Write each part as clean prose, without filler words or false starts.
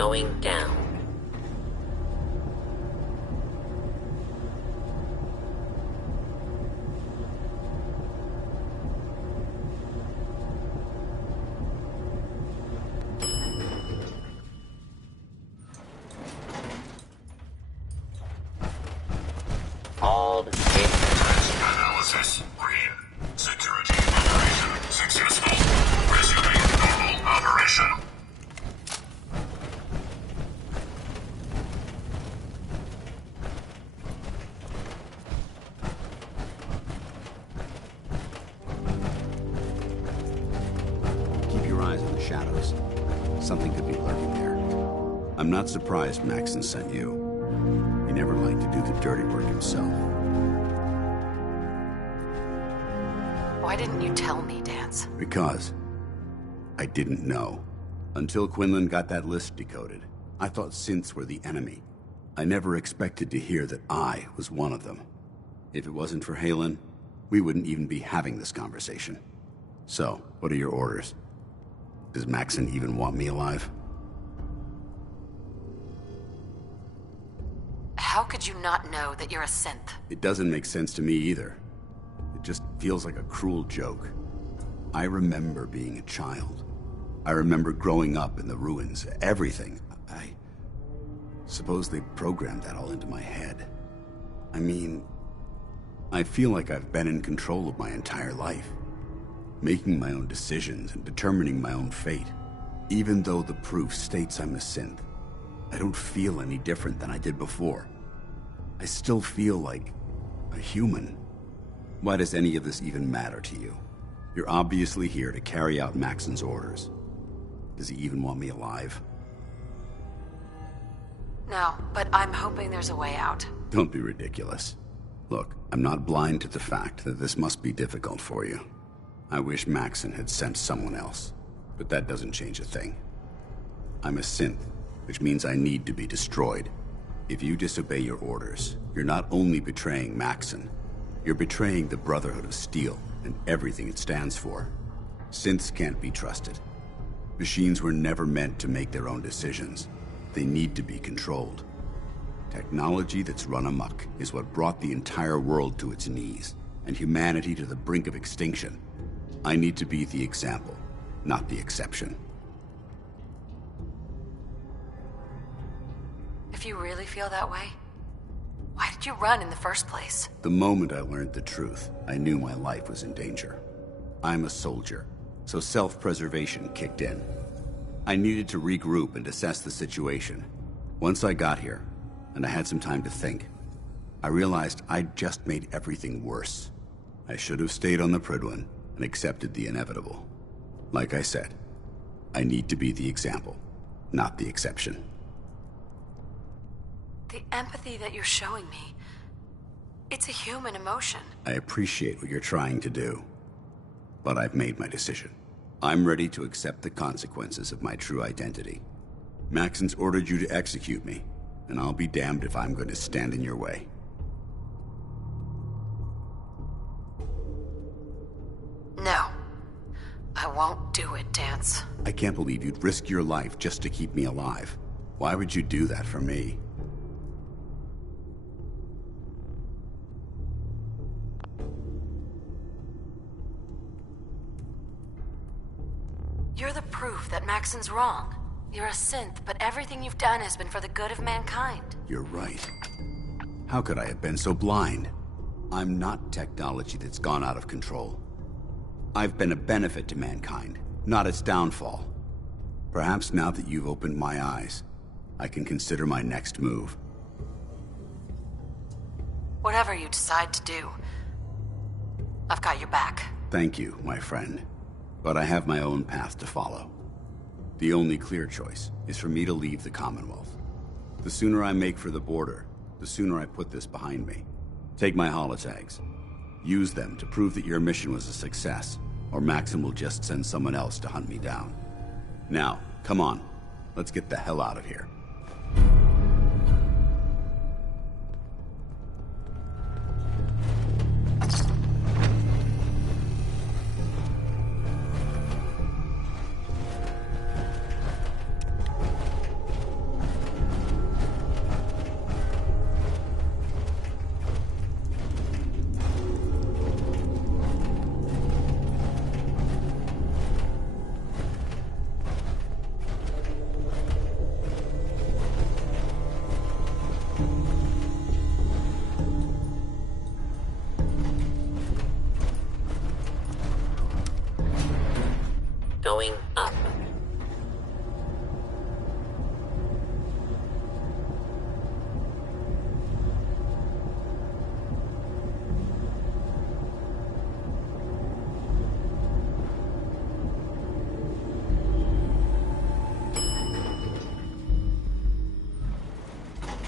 going down. All the Analysis green. Security operation successful. Resuming normal operation. Keep your eyes on the shadows. Something could be lurking there. I'm not surprised Maxon sent you. He never liked to do the dirty work himself. Why didn't you tell me, Dance? Because I didn't know. Until Quinlan got that list decoded, I thought synths were the enemy. I never expected to hear that I was one of them. If it wasn't for Halen, we wouldn't even be having this conversation. So, what are your orders? Does Maxon even want me alive? How could you not know that you're a synth? It doesn't make sense to me either. It just feels like a cruel joke. I remember being a child. I remember growing up in the ruins, everything. I suppose they programmed that all into my head. I mean, I feel like I've been in control of my entire life, making my own decisions and determining my own fate. Even though the proof states I'm a synth, I don't feel any different than I did before. I still feel like a human. Why does any of this even matter to you? You're obviously here to carry out Maxon's orders. Does he even want me alive? No, but I'm hoping there's a way out. Don't be ridiculous. Look, I'm not blind to the fact that this must be difficult for you. I wish Maxon had sent someone else, but that doesn't change a thing. I'm a synth, which means I need to be destroyed. If you disobey your orders, you're not only betraying Maxon, you're betraying the Brotherhood of Steel and everything it stands for. Synths can't be trusted. Machines were never meant to make their own decisions. They need to be controlled. Technology that's run amok is what brought the entire world to its knees, and humanity to the brink of extinction. I need to be the example, not the exception. If you really feel that way, why did you run in the first place? The moment I learned the truth, I knew my life was in danger. I'm a soldier, so self-preservation kicked in. I needed to regroup and assess the situation. Once I got here, and I had some time to think, I realized I'd just made everything worse. I should have stayed on the Prydwen and accepted the inevitable. Like I said, I need to be the example, not the exception. The empathy that you're showing me, it's a human emotion. I appreciate what you're trying to do, but I've made my decision. I'm ready to accept the consequences of my true identity. Maxon's ordered you to execute me, and I'll be damned if I'm going to stand in your way. No, I won't do it, Dance. I can't believe you'd risk your life just to keep me alive. Why would you do that for me? You're the proof that Maxon's wrong. You're a synth, but everything you've done has been for the good of mankind. You're right. How could I have been so blind? I'm not technology that's gone out of control. I've been a benefit to mankind, not its downfall. Perhaps now that you've opened my eyes, I can consider my next move. Whatever you decide to do, I've got your back. Thank you, my friend. But I have my own path to follow. The only clear choice is for me to leave the Commonwealth. The sooner I make for the border, the sooner I put this behind me. Take my holotags. Use them to prove that your mission was a success, or Maxon will just send someone else to hunt me down. Now, come on. Let's get the hell out of here. Going up.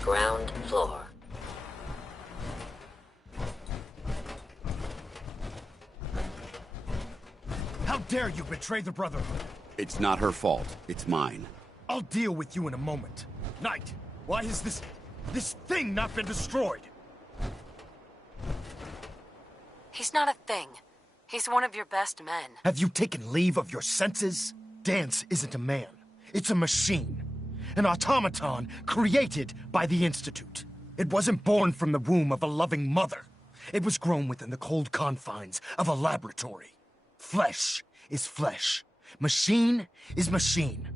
Ground floor. How dare you betray the Brotherhood? It's not her fault. It's mine. I'll deal with you in a moment. Knight, why has this thing not been destroyed? He's not a thing. He's one of your best men. Have you taken leave of your senses? Dance isn't a man. It's a machine. An automaton created by the Institute. It wasn't born from the womb of a loving mother. It was grown within the cold confines of a laboratory. Flesh is flesh. Machine is machine.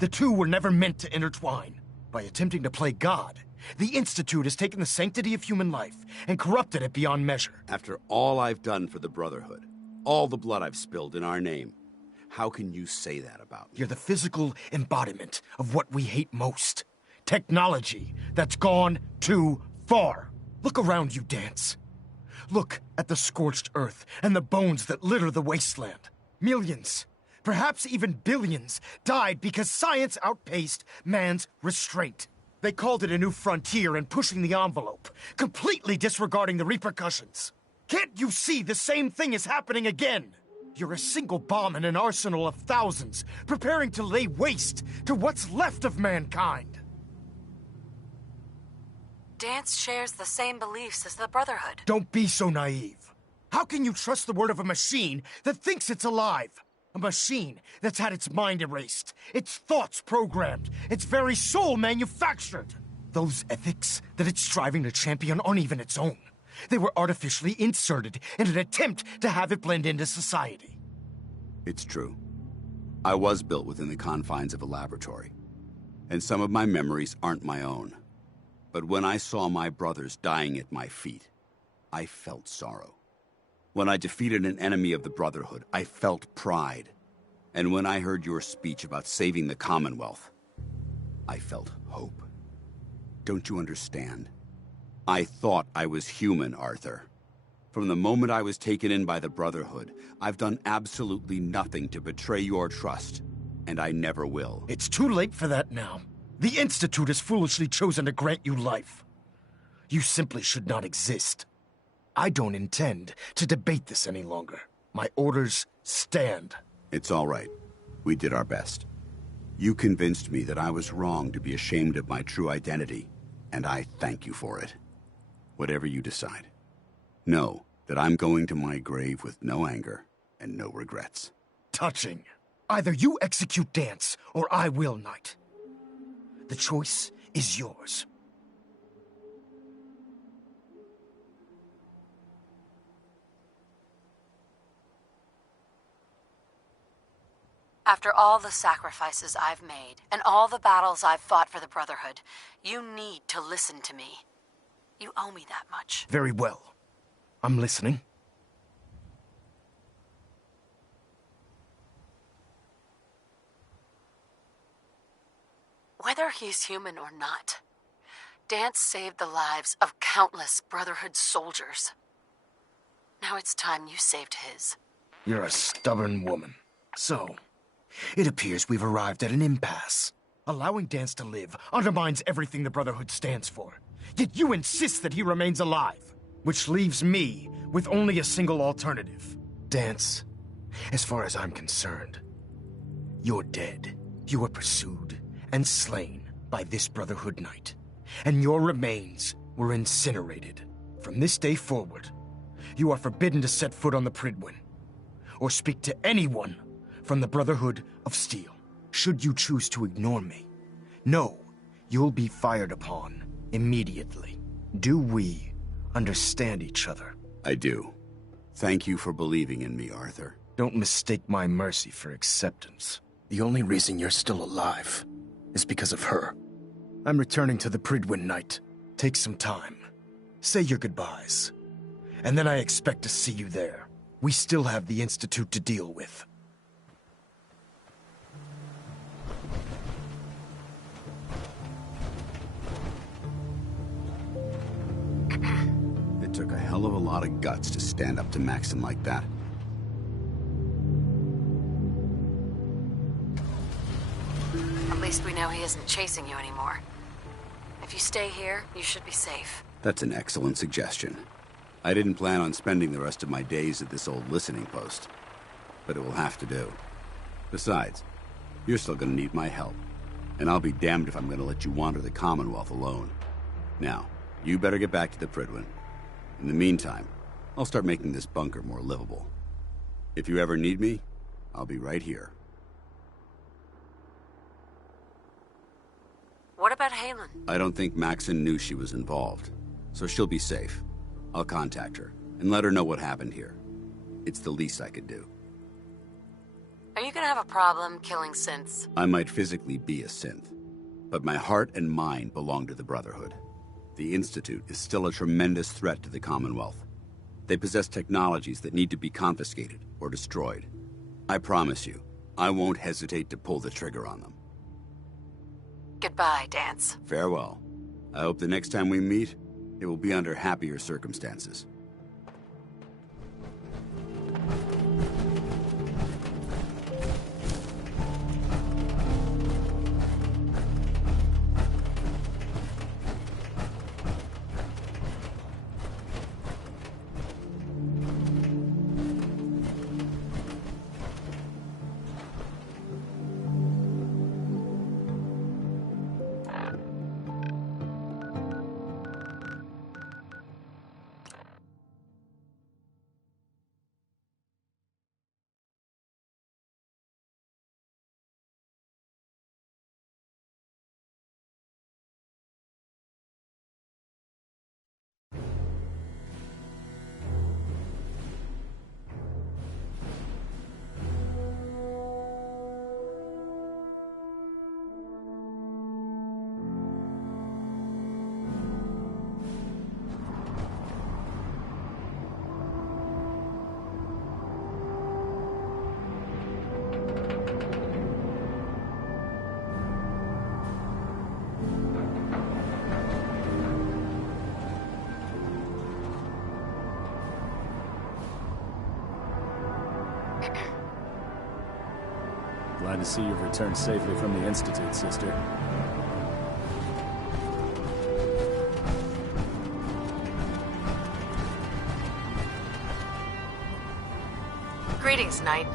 The two were never meant to intertwine. By attempting to play God, the Institute has taken the sanctity of human life and corrupted it beyond measure. After all I've done for the Brotherhood, all the blood I've spilled in our name, how can you say that about me? You're the physical embodiment of what we hate most. Technology that's gone too far. Look around you, Dance. Look at the scorched earth and the bones that litter the wasteland. Millions, perhaps even billions, died because science outpaced man's restraint. They called it a new frontier and pushing the envelope, completely disregarding the repercussions. Can't you see the same thing is happening again? You're a single bomb in an arsenal of thousands, preparing to lay waste to what's left of mankind. Dance shares the same beliefs as the Brotherhood. Don't be so naive. How can you trust the word of a machine that thinks it's alive? A machine that's had its mind erased, its thoughts programmed, its very soul manufactured. Those ethics that it's striving to champion aren't even its own. They were artificially inserted in an attempt to have it blend into society. It's true. I was built within the confines of a laboratory, and some of my memories aren't my own. But when I saw my brothers dying at my feet, I felt sorrow. When I defeated an enemy of the Brotherhood, I felt pride. And when I heard your speech about saving the Commonwealth, I felt hope. Don't you understand? I thought I was human, Arthur. From the moment I was taken in by the Brotherhood, I've done absolutely nothing to betray your trust, and I never will. It's too late for that now. The Institute has foolishly chosen to grant you life. You simply should not exist. I don't intend to debate this any longer. My orders stand. It's all right. We did our best. You convinced me that I was wrong to be ashamed of my true identity, and I thank you for it. Whatever you decide, know that I'm going to my grave with no anger and no regrets. Touching. Either you execute Dance, or I will, Knight. The choice is yours. After all the sacrifices I've made, and all the battles I've fought for the Brotherhood, you need to listen to me. You owe me that much. Very well. I'm listening. Whether he's human or not, Dance saved the lives of countless Brotherhood soldiers. Now it's time you saved his. You're a stubborn woman. So, it appears we've arrived at an impasse. Allowing Dance to live undermines everything the Brotherhood stands for. Yet you insist that he remains alive, which leaves me with only a single alternative. Dance, as far as I'm concerned, you're dead. You were pursued and slain by this Brotherhood Knight, and your remains were incinerated. From this day forward, you are forbidden to set foot on the Pridwin, or speak to anyone from the Brotherhood of Steel. Should you choose to ignore me, know you'll be fired upon immediately. Do we understand each other? I do. Thank you for believing in me, Arthur. Don't mistake my mercy for acceptance. The only reason you're still alive is because of her. I'm returning to the Pridwin Knight. Take some time. Say your goodbyes. And then I expect to see you there. We still have the Institute to deal with. hell of a lot of guts to stand up to Maxon like that. At least we know he isn't chasing you anymore. If you stay here, you should be safe. That's an excellent suggestion. I didn't plan on spending the rest of my days at this old listening post, but it will have to do. Besides, you're still gonna need my help, and I'll be damned if I'm gonna let you wander the Commonwealth alone. Now, you better get back to the Prydwen. In the meantime, I'll start making this bunker more livable. If you ever need me, I'll be right here. What about Halen? I don't think Maxon knew she was involved, so she'll be safe. I'll contact her and let her know what happened here. It's the least I could do. Are you gonna have a problem killing synths? I might physically be a synth, but my heart and mind belong to the Brotherhood. The Institute is still a tremendous threat to the Commonwealth. They possess technologies that need to be confiscated or destroyed. I promise you, I won't hesitate to pull the trigger on them. Goodbye, Dance. Farewell. I hope the next time we meet, it will be under happier circumstances. Glad to see you've returned safely from the Institute, sister. Greetings, Knight.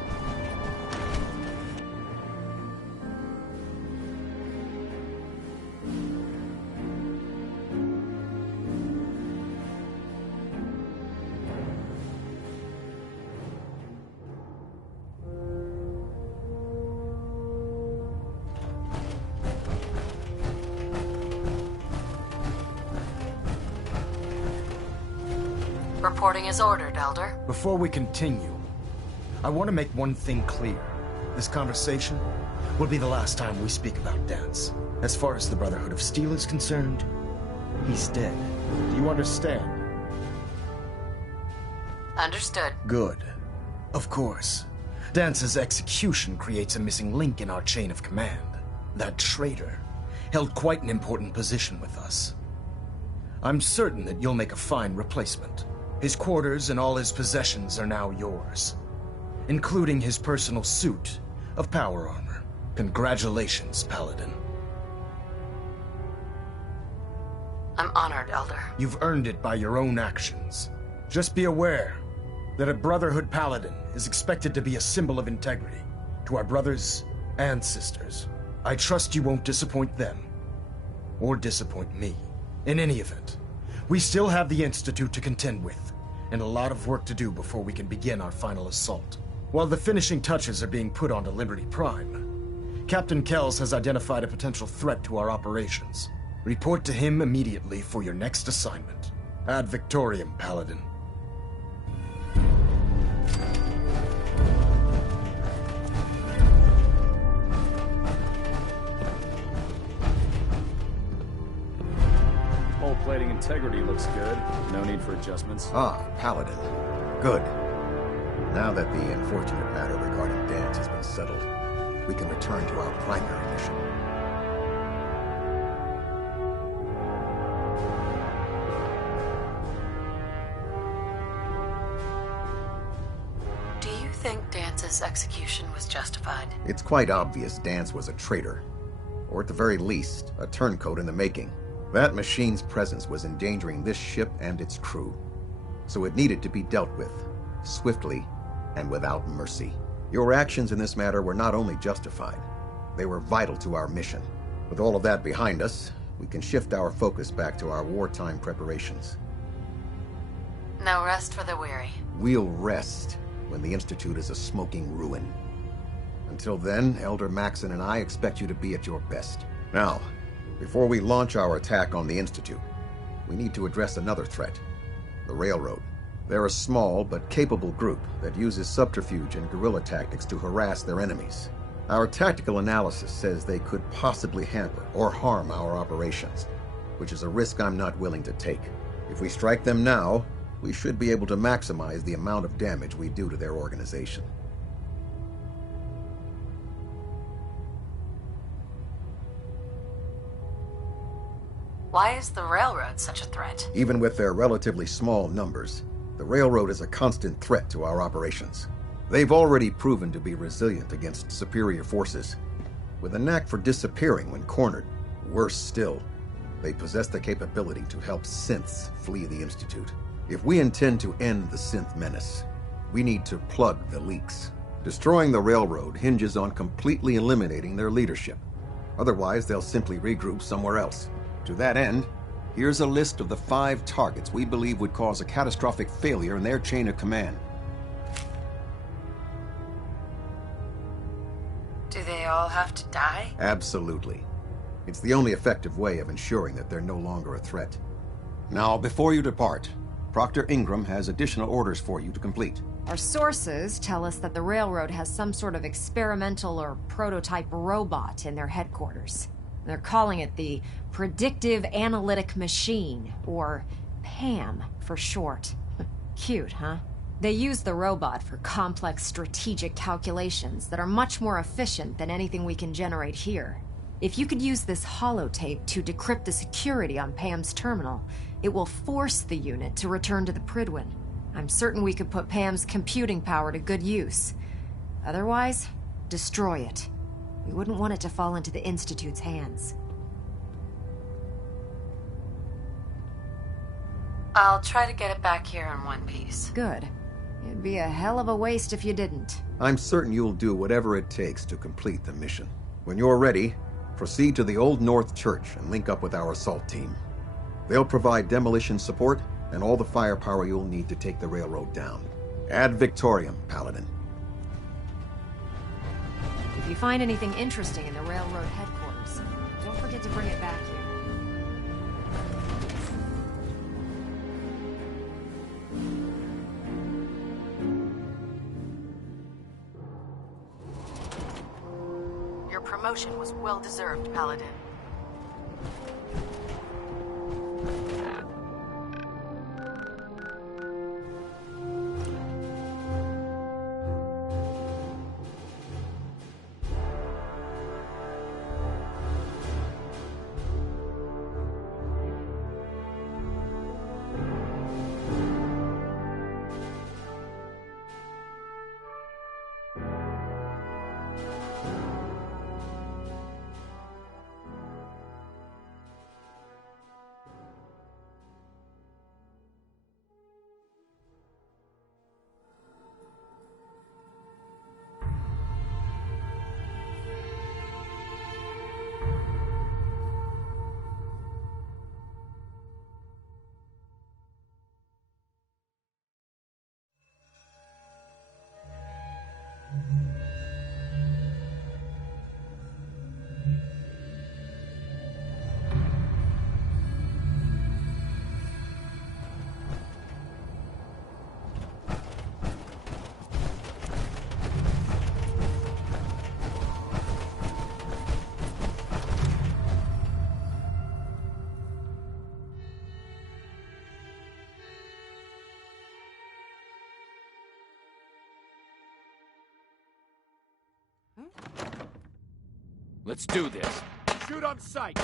Reporting as ordered, Elder. Before we continue, I want to make one thing clear. This conversation will be the last time we speak about Dance. As far as the Brotherhood of Steel is concerned, he's dead. Do you understand? Understood. Good. Of course. Dance's execution creates a missing link in our chain of command. That traitor held quite an important position with us. I'm certain that you'll make a fine replacement. His quarters and all his possessions are now yours, including his personal suit of power armor. Congratulations, Paladin. I'm honored, Elder. You've earned it by your own actions. Just be aware that a Brotherhood Paladin is expected to be a symbol of integrity to our brothers and sisters. I trust you won't disappoint them, or disappoint me. In any event, we still have the Institute to contend with, and a lot of work to do before we can begin our final assault. While the finishing touches are being put onto Liberty Prime, Captain Kells has identified a potential threat to our operations. Report to him immediately for your next assignment. Ad Victoriam, Paladin. Hull plating integrity looks good. No need for adjustments. Ah, Paladin. Good. Now that the unfortunate matter regarding Dance has been settled, we can return to our primary mission. Dance's execution was justified. It's quite obvious Dance was a traitor, or at the very least, a turncoat in the making. That machine's presence was endangering this ship and its crew, so it needed to be dealt with, swiftly and without mercy. Your actions in this matter were not only justified, they were vital to our mission. With all of that behind us, we can shift our focus back to our wartime preparations. No rest for the weary. We'll rest when the Institute is a smoking ruin. Until then, Elder Maxon and I expect you to be at your best. Now, before we launch our attack on the Institute, we need to address another threat, the Railroad. They're a small but capable group that uses subterfuge and guerrilla tactics to harass their enemies. Our tactical analysis says they could possibly hamper or harm our operations, which is a risk I'm not willing to take. If we strike them now, we should be able to maximize the amount of damage we do to their organization. Why is the Railroad such a threat? Even with their relatively small numbers, the Railroad is a constant threat to our operations. They've already proven to be resilient against superior forces, with a knack for disappearing when cornered. Worse still, they possess the capability to help synths flee the Institute. If we intend to end the synth menace, we need to plug the leaks. Destroying the Railroad hinges on completely eliminating their leadership. Otherwise, they'll simply regroup somewhere else. To that end, here's a list of the 5 targets we believe would cause a catastrophic failure in their chain of command. Do they all have to die? Absolutely. It's the only effective way of ensuring that they're no longer a threat. Now, before you depart, Proctor Ingram has additional orders for you to complete. Our sources tell us that the Railroad has some sort of experimental or prototype robot in their headquarters. They're calling it the Predictive Analytic Machine, or PAM for short. Cute, huh? They use the robot for complex strategic calculations that are much more efficient than anything we can generate here. If you could use this holotape to decrypt the security on PAM's terminal, it will force the unit to return to the Pridwin. I'm certain we could put PAM's computing power to good use. Otherwise, destroy it. We wouldn't want it to fall into the Institute's hands. I'll try to get it back here in one piece. Good. It'd be a hell of a waste if you didn't. I'm certain you'll do whatever it takes to complete the mission. When you're ready, proceed to the Old North Church and link up with our assault team. They'll provide demolition support and all the firepower you'll need to take the Railroad down. Ad Victoriam, Paladin. If you find anything interesting in the Railroad headquarters, don't forget to bring it back here. Your promotion was well-deserved, Paladin. Let's do this. Shoot on sight.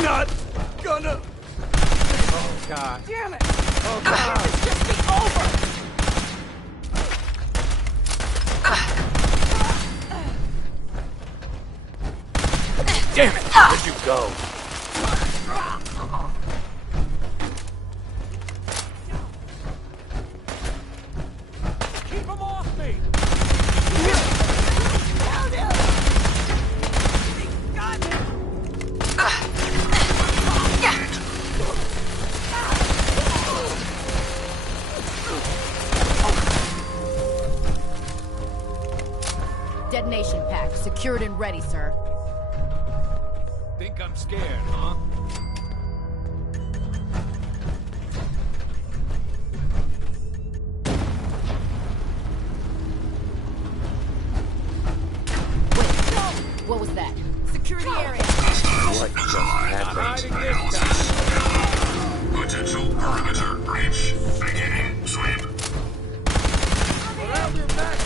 Not gonna... Oh, God. Damn it! Oh, God! It's just be over! Damn it! Where'd you go? Keep him off me! Detonation pack secured and ready, sir. Think I'm scared, huh? Wait, what was that? Secure the area. What just happened? Potential perimeter breach. Beginning sweep. Around your back!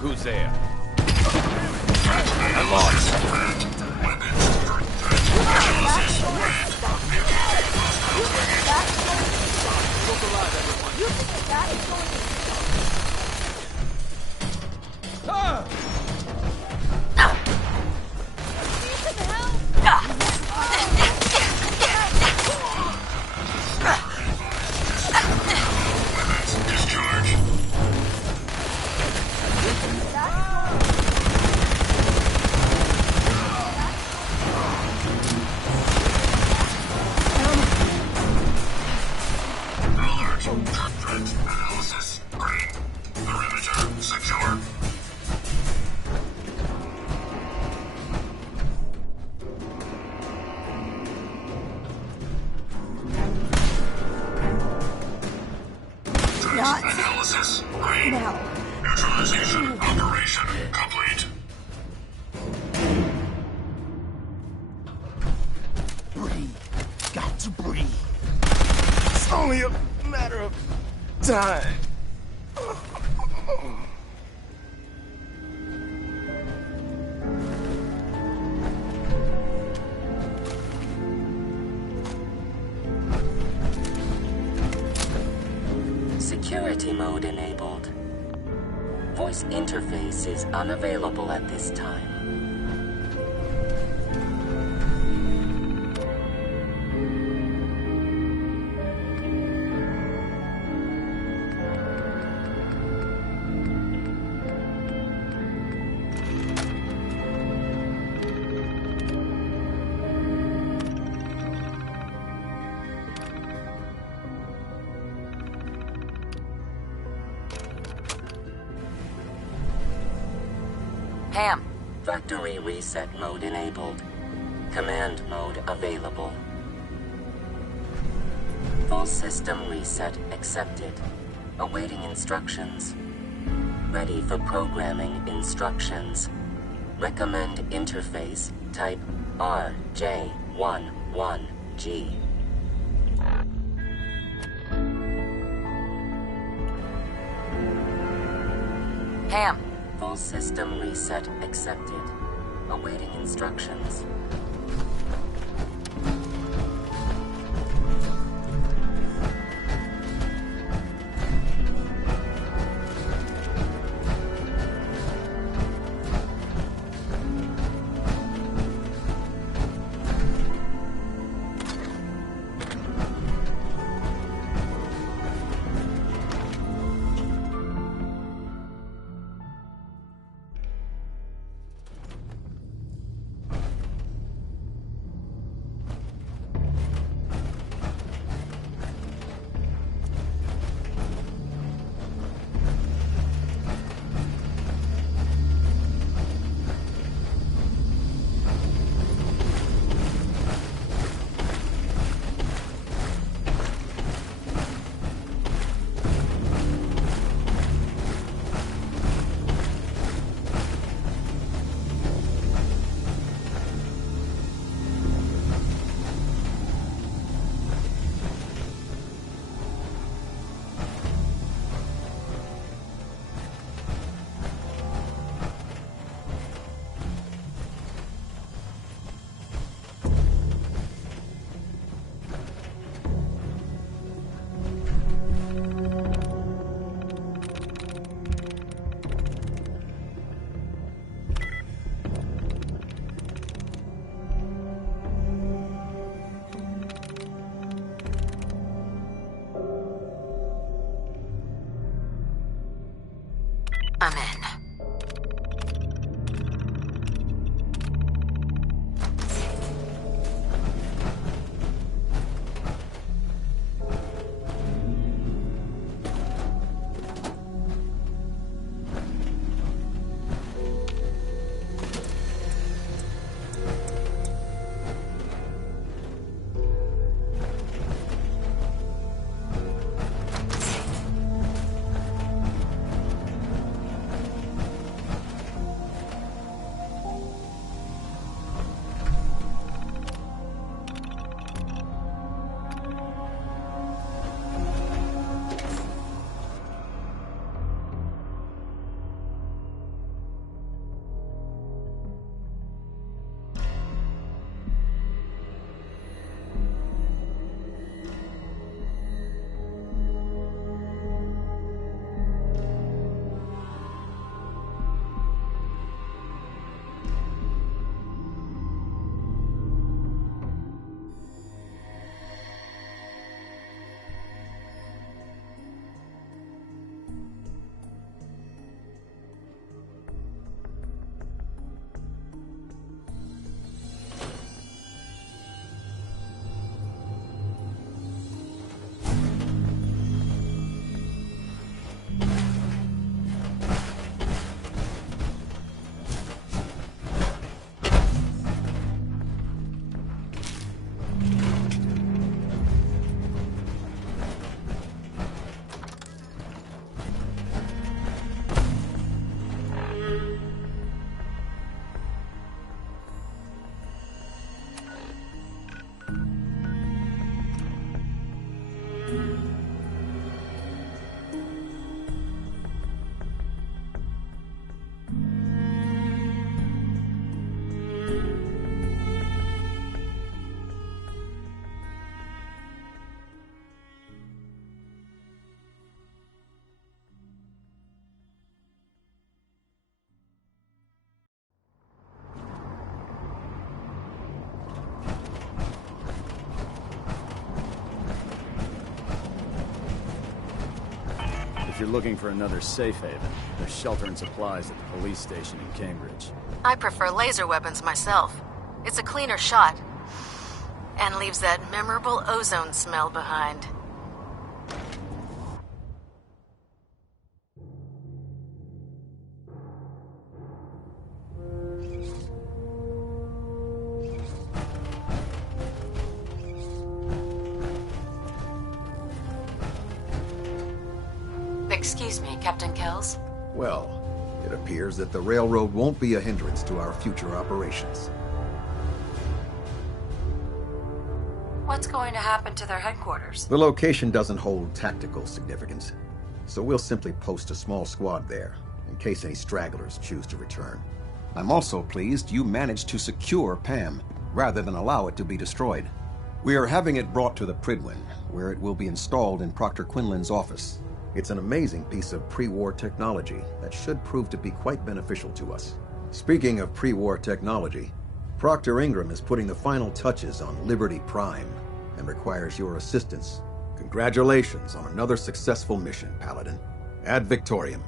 Who's there? I lost. Look alive, everyone. You think that is going to... Ah! Discharge. Alert. Threat analysis green. Perimeter secure. Threat analysis green. Neutralization operation complete. Breathe. Got to breathe. It's only a matter of time. Security mode enabled. Voice interface is unavailable at this time. Pam, Factory reset mode enabled. Command mode available. Full system reset accepted. Awaiting instructions. Ready for programming instructions. Recommend interface type RJ11G. Pam, Full system reset accepted. Awaiting instructions. I'm in. If you're looking for another safe haven, there's shelter and supplies at the police station in Cambridge. I prefer laser weapons myself. It's a cleaner shot. And leaves that memorable ozone smell behind. Excuse me, Captain Kells? Well, it appears that the railroad won't be a hindrance to our future operations. What's going to happen to their headquarters? The location doesn't hold tactical significance, so we'll simply post a small squad there, in case any stragglers choose to return. I'm also pleased you managed to secure Pam, rather than allow it to be destroyed. We are having it brought to the Pridwin, where it will be installed in Proctor Quinlan's office. It's an amazing piece of pre-war technology that should prove to be quite beneficial to us. Speaking of pre-war technology, Proctor Ingram is putting the final touches on Liberty Prime and requires your assistance. Congratulations on another successful mission, Paladin. Ad Victoriam.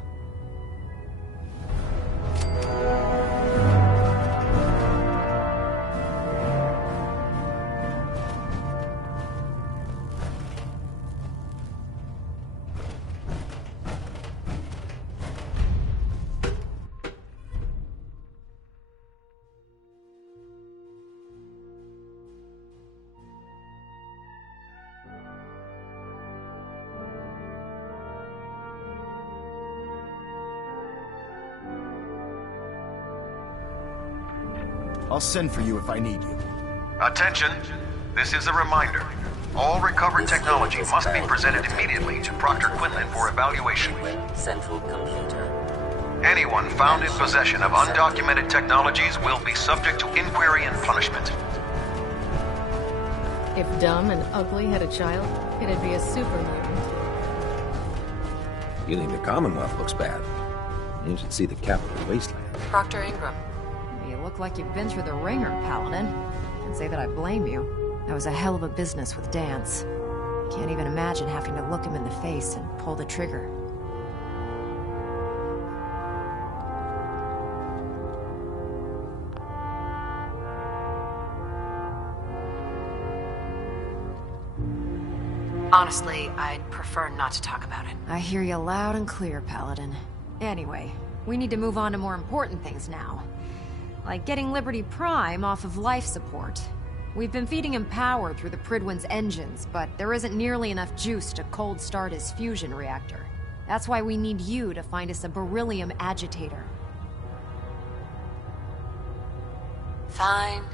I'll send for you if I need you. Attention. This is a reminder. All recovered technology must be presented immediately to Proctor Quinlan for evaluation. Central computer. Anyone found in possession of undocumented technologies will be subject to inquiry and punishment. If Dumb and Ugly had a child, it'd be a super mutant. You think the Commonwealth looks bad? You should see the Capital Wasteland. Proctor Ingram. You look like you've been through the ringer, Paladin. Can't say that I blame you. That was a hell of a business with Dance. Can't even imagine having to look him in the face and pull the trigger. Honestly, I'd prefer not to talk about it. I hear you loud and clear, Paladin. Anyway, we need to move on to more important things now. Like getting Liberty Prime off of life support. We've been feeding him power through the Pridwin's engines, but there isn't nearly enough juice to cold start his fusion reactor. That's why we need you to find us a beryllium agitator. Fine.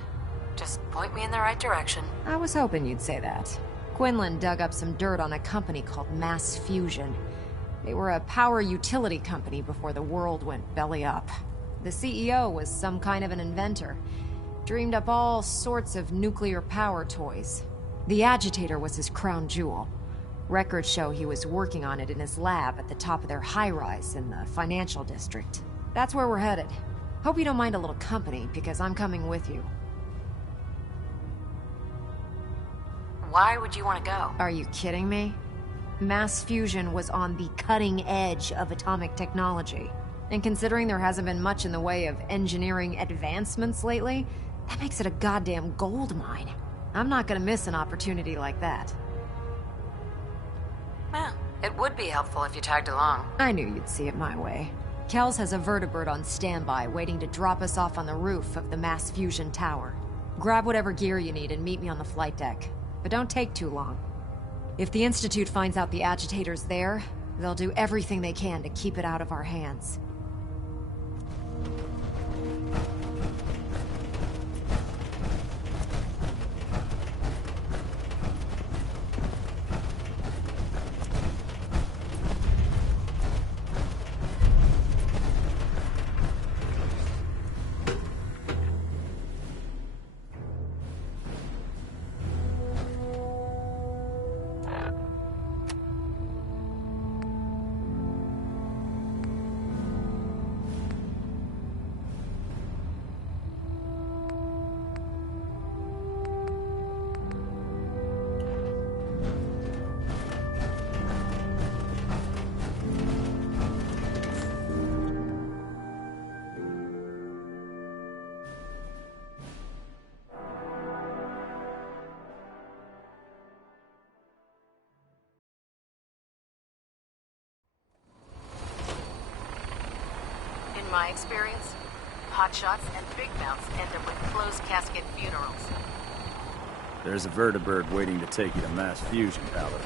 Just point me in the right direction. I was hoping you'd say that. Quinlan dug up some dirt on a company called Mass Fusion. They were a power utility company before the world went belly up. The CEO was some kind of an inventor. Dreamed up all sorts of nuclear power toys. The agitator was his crown jewel. Records show he was working on it in his lab at the top of their high-rise in the financial district. That's where we're headed. Hope you don't mind a little company, because I'm coming with you. Why would you want to go? Are you kidding me? Mass fusion was on the cutting edge of atomic technology. And considering there hasn't been much in the way of engineering advancements lately, that makes it a goddamn gold mine. I'm not gonna miss an opportunity like that. Well, it would be helpful if you tagged along. I knew you'd see it my way. Kells has a vertibird on standby, waiting to drop us off on the roof of the Mass Fusion Tower. Grab whatever gear you need and meet me on the flight deck. But don't take too long. If the Institute finds out the agitator's there, they'll do everything they can to keep it out of our hands. In my experience, hotshots and big mouths end up with closed casket funerals. There's a vertibird waiting to take you to Mass Fusion, Paladin.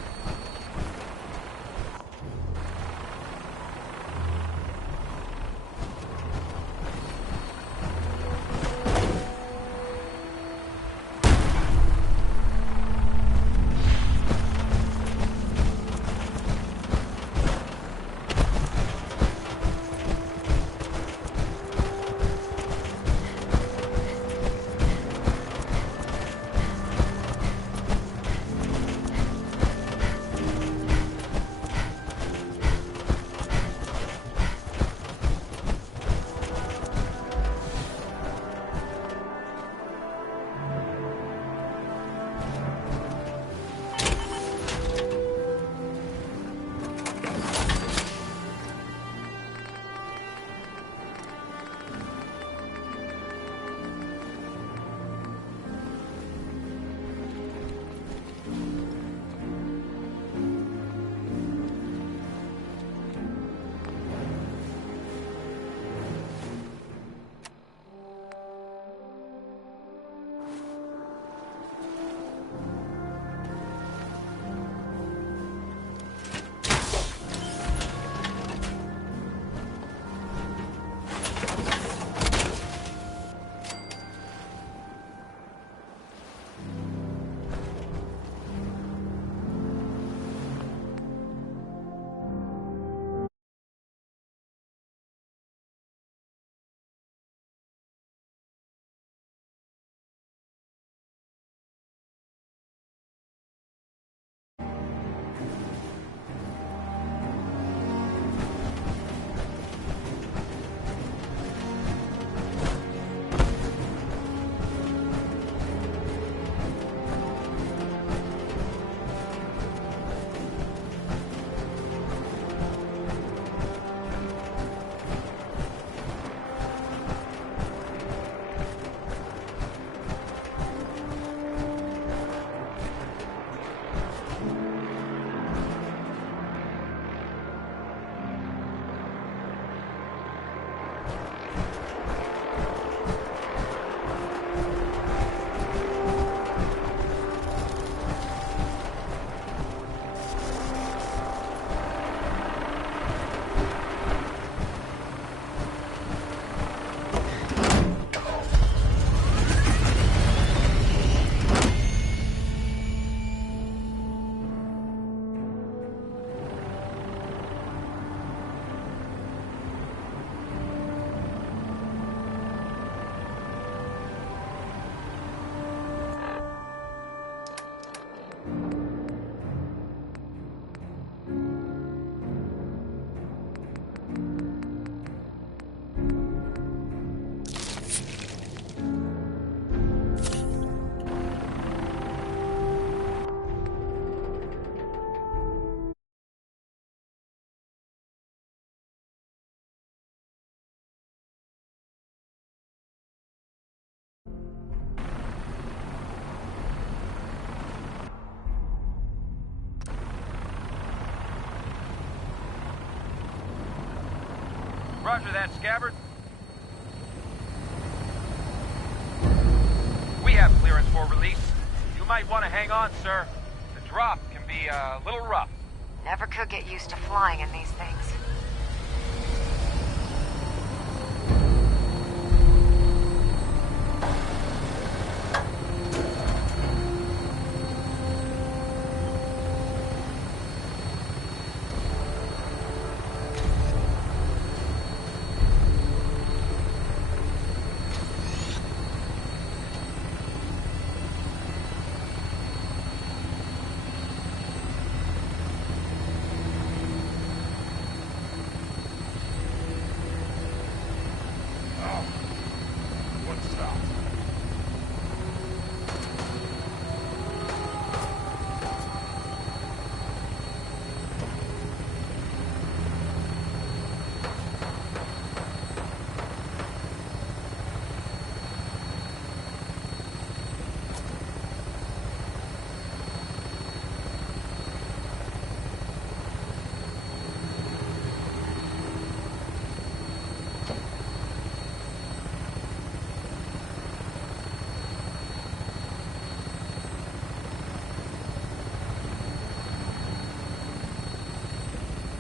Roger that, Scabbard. We have clearance for release. You might want to hang on, sir. The drop can be a little rough. Never could get used to flying in these things.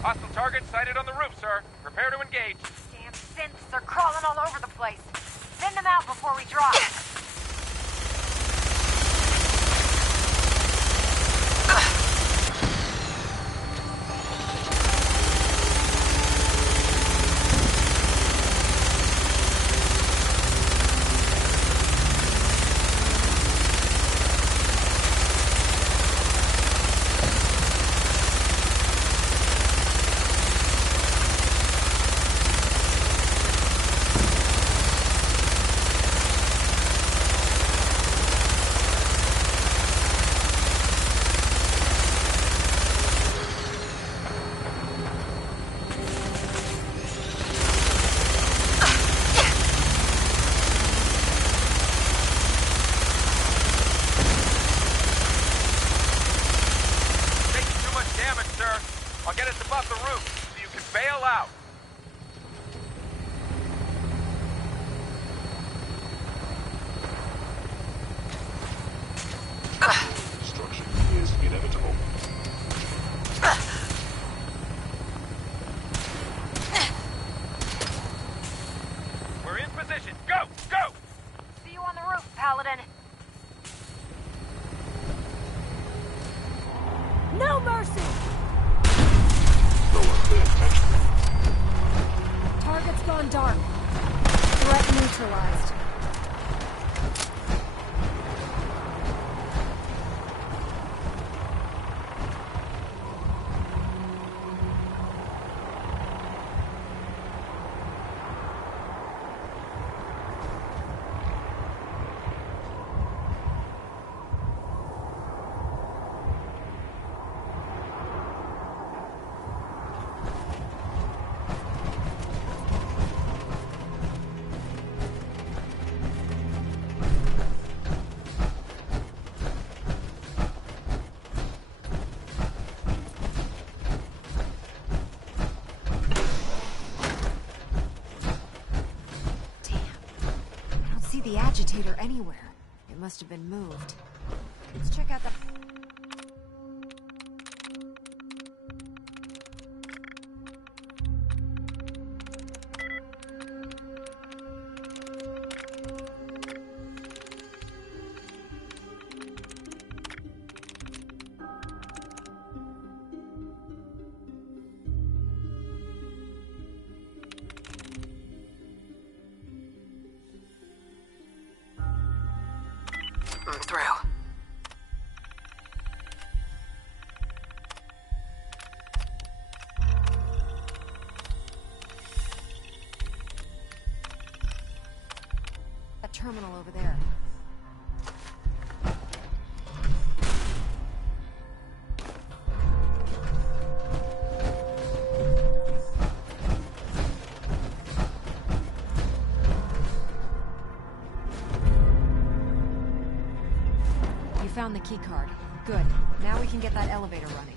Hostile target sighted on the roof, sir. Prepare to engage. Damn synths, they're crawling all over the place. Send them out before we drop. I'll get us above the roof so you can bail out. Destruction is inevitable. We're in position. Go! Go! See you on the roof, Paladin. No mercy! No one pay attention. Target's gone dark. Threat neutralized. The agitator anywhere. It must have been moved. Let's check out the... through. A terminal over there. Found the key card. Good. Now we can get that elevator running.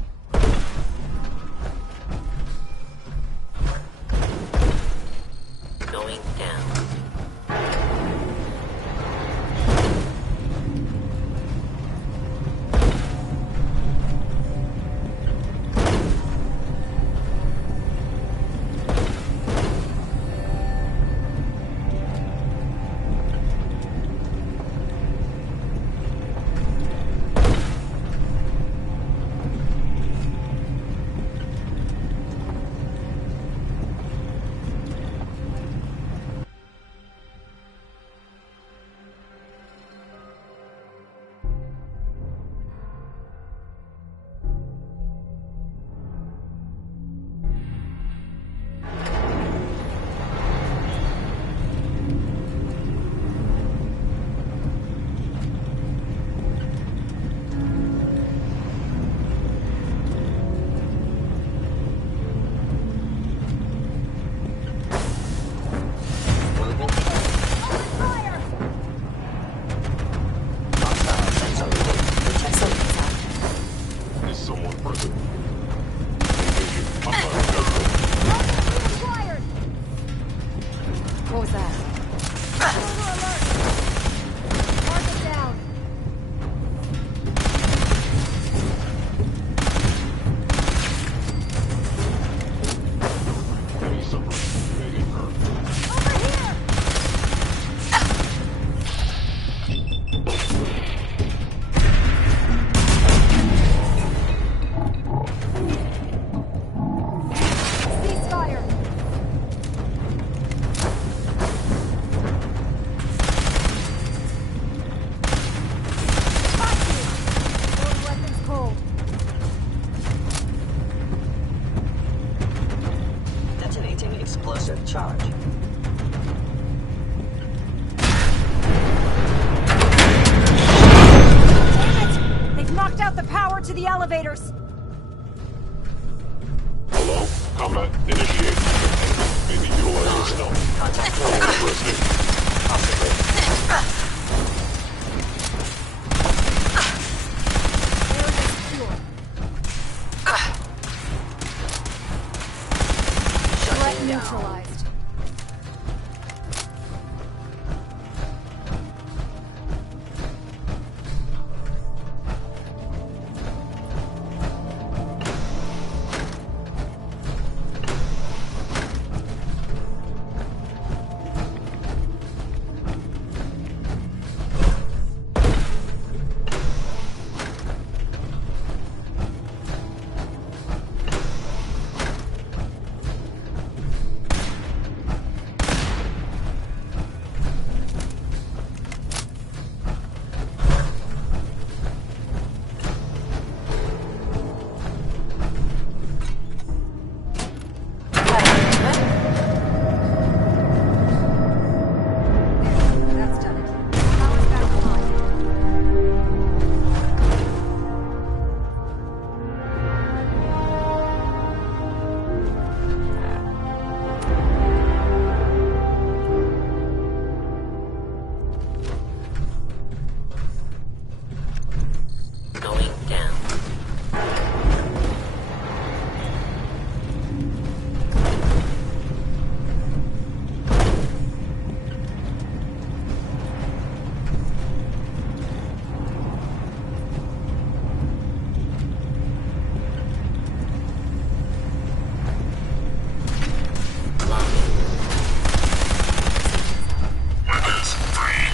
charge. Damn it! They've knocked out the power to the elevators! Hello? Combat initiated. Maybe utilize this now. Contact listening. Threat neutralized. Going down. Weapons free.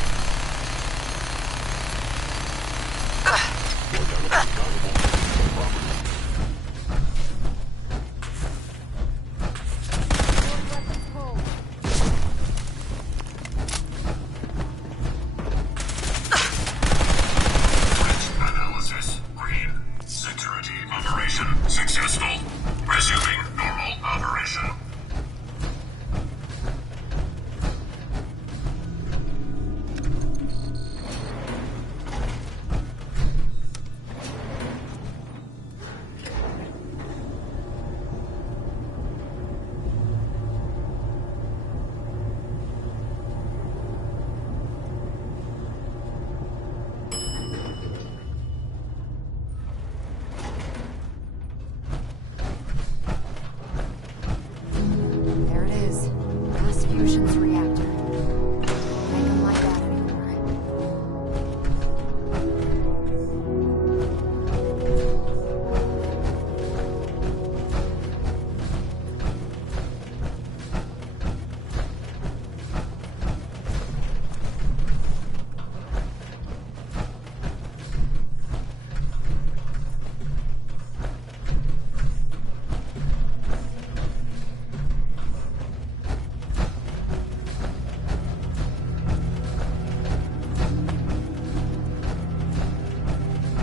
Analysis green. Security operation successful. Resuming normal operation. There it is. Mass fusion's reactor. Make 'em like that anymore.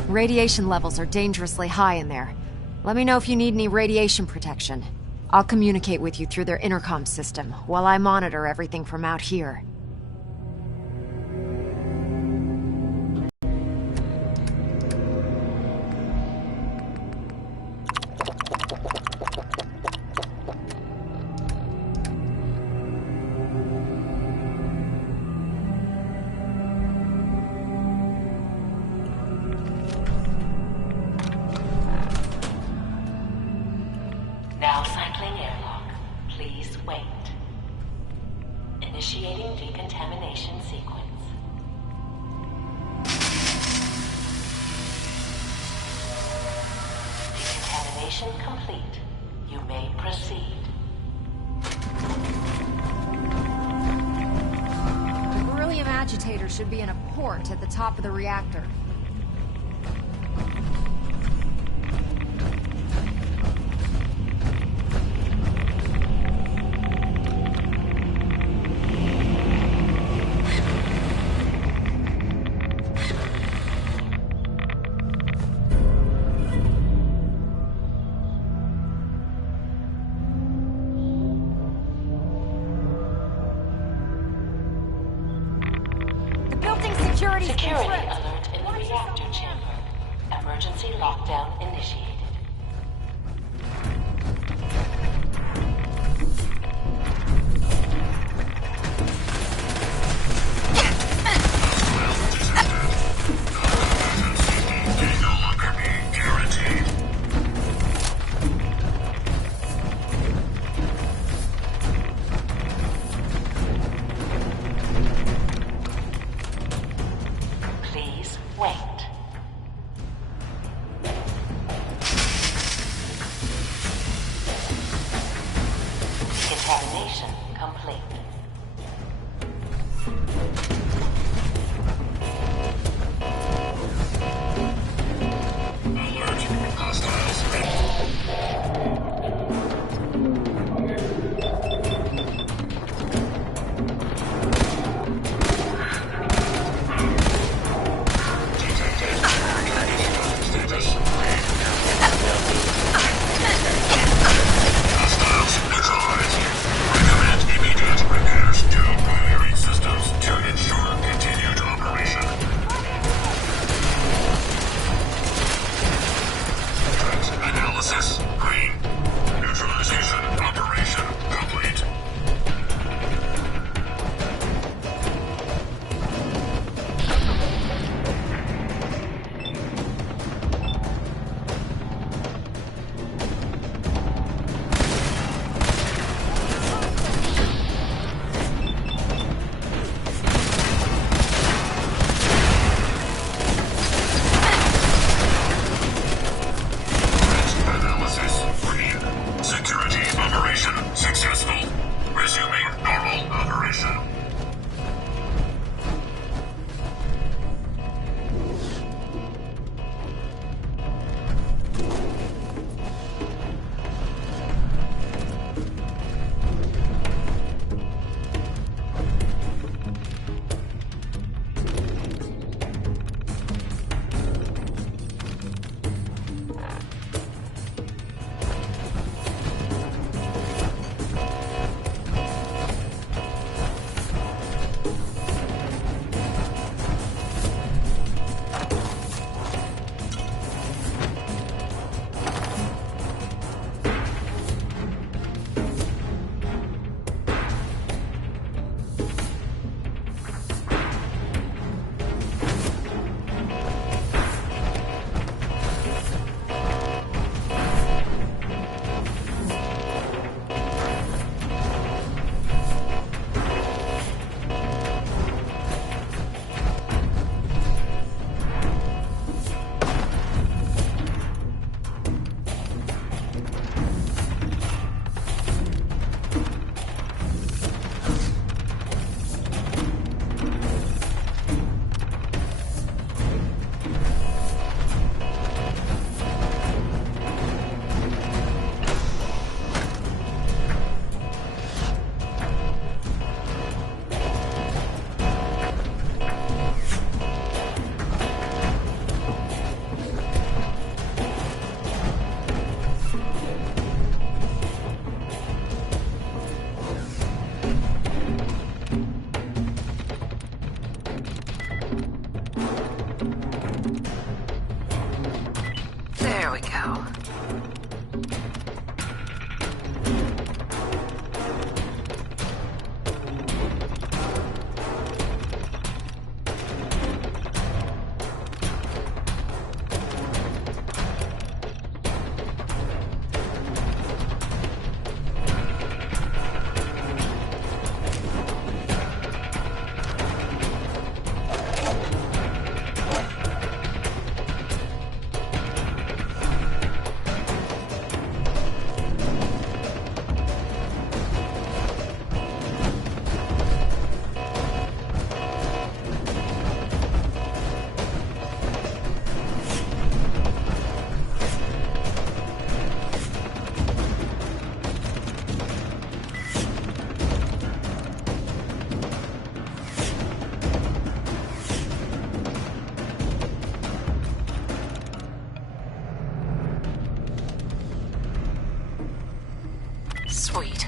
Radiation levels are dangerously high in there. Let me know if you need any radiation protection. I'll communicate with you through their intercom system while I monitor everything from out here. Now cycling airlock. Please wait. Initiating decontamination sequence. Decontamination complete. You may proceed. The beryllium agitator should be in a port at the top of the reactor. Security alert in the reactor chamber. Emergency lockdown initiated. Please wait. Decontamination complete. There we go. Sweet.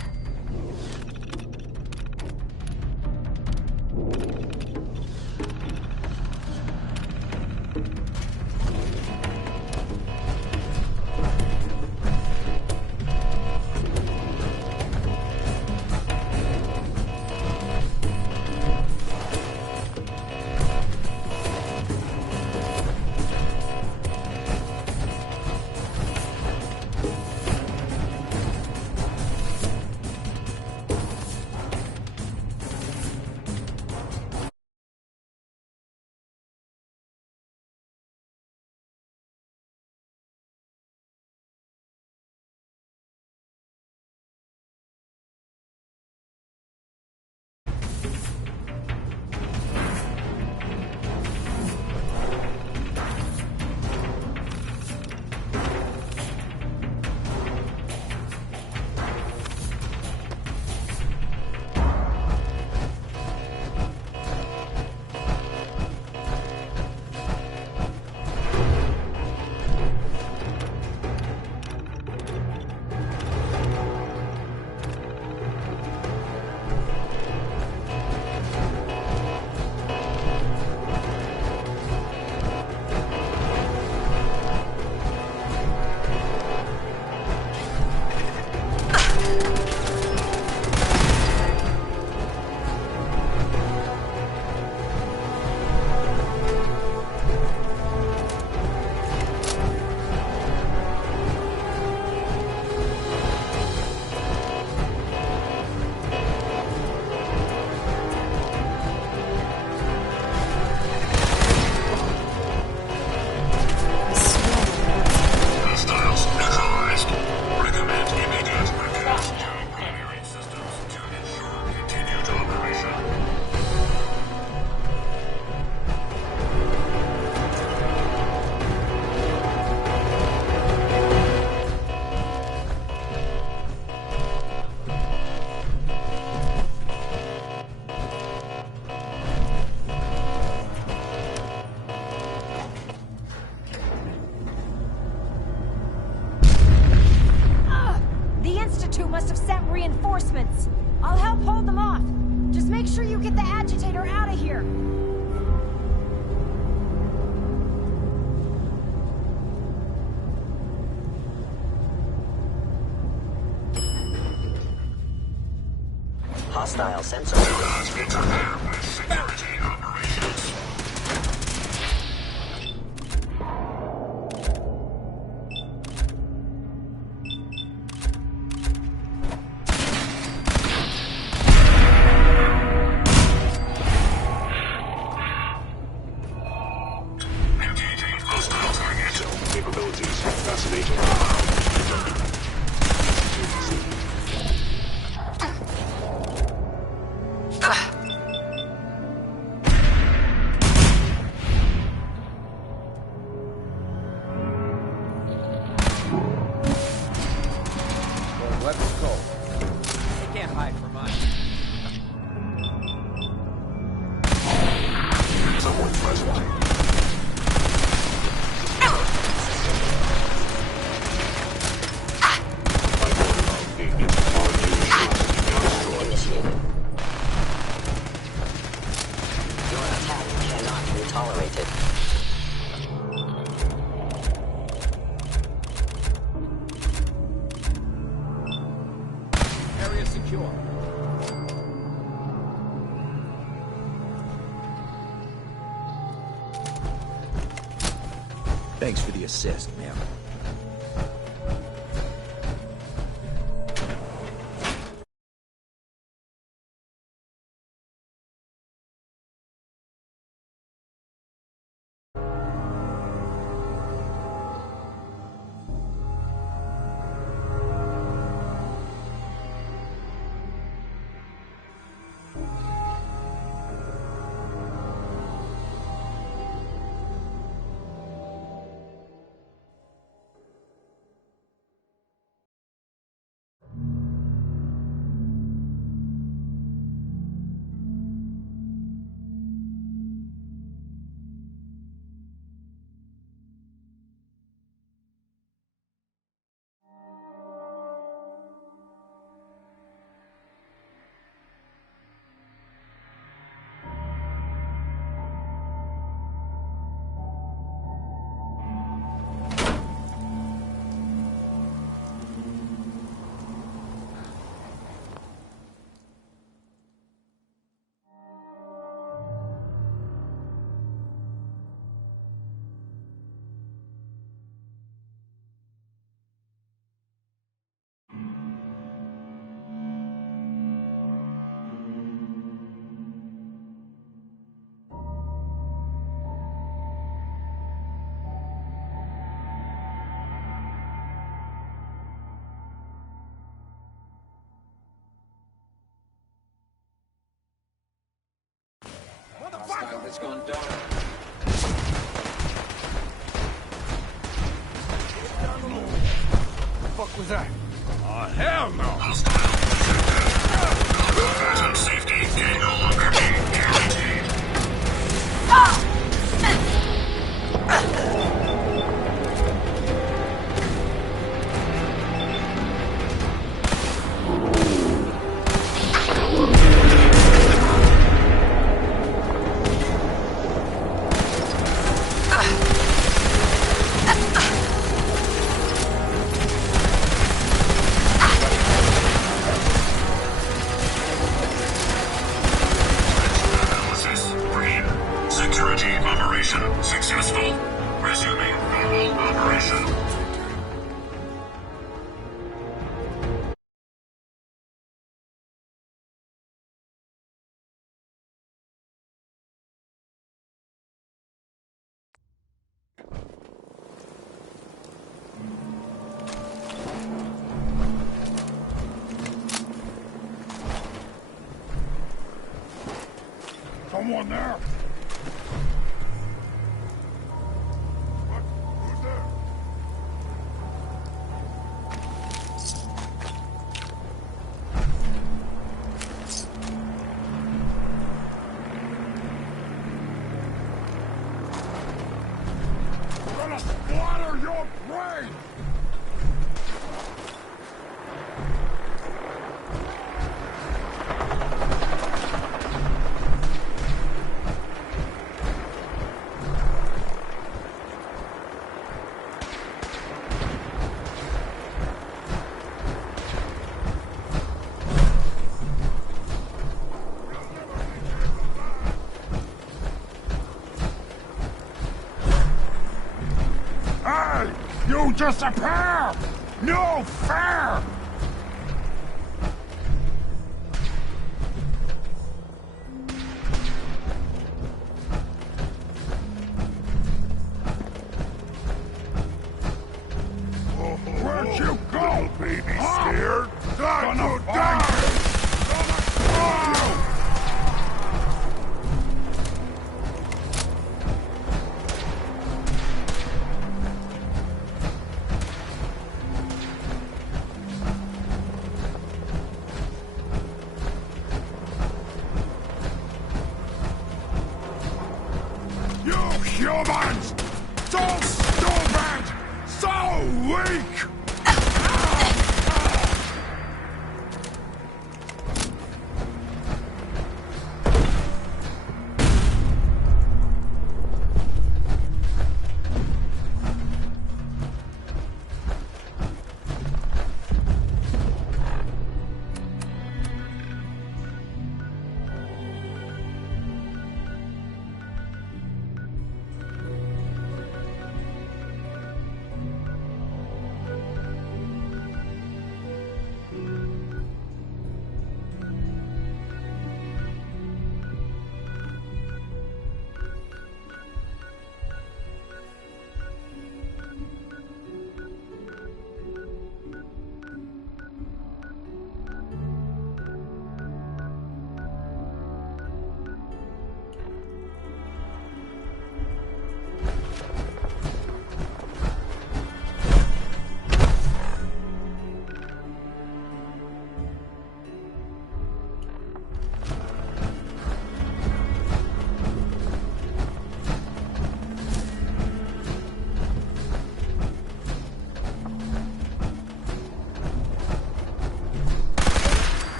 must have sent reinforcements. I'll help hold them off. Just make sure you get the agitator out of here. Hostile sensor. Interfere with security operations. Engaging hostile target. Capabilities fascinating. Weapons cold. They can't hide from us. Someone present. Initiated. Your attack cannot be tolerated. Area secure. Thanks for the assist, ma'am. Hostile has gone down. What the fuck was that? Oh, hell no! Hostile. Safety can no longer be guaranteed. Security operation successful. Resuming normal operation. Someone there! Splatter your brain! disappear! No fair! Where'd you go, baby? Scared? Gonna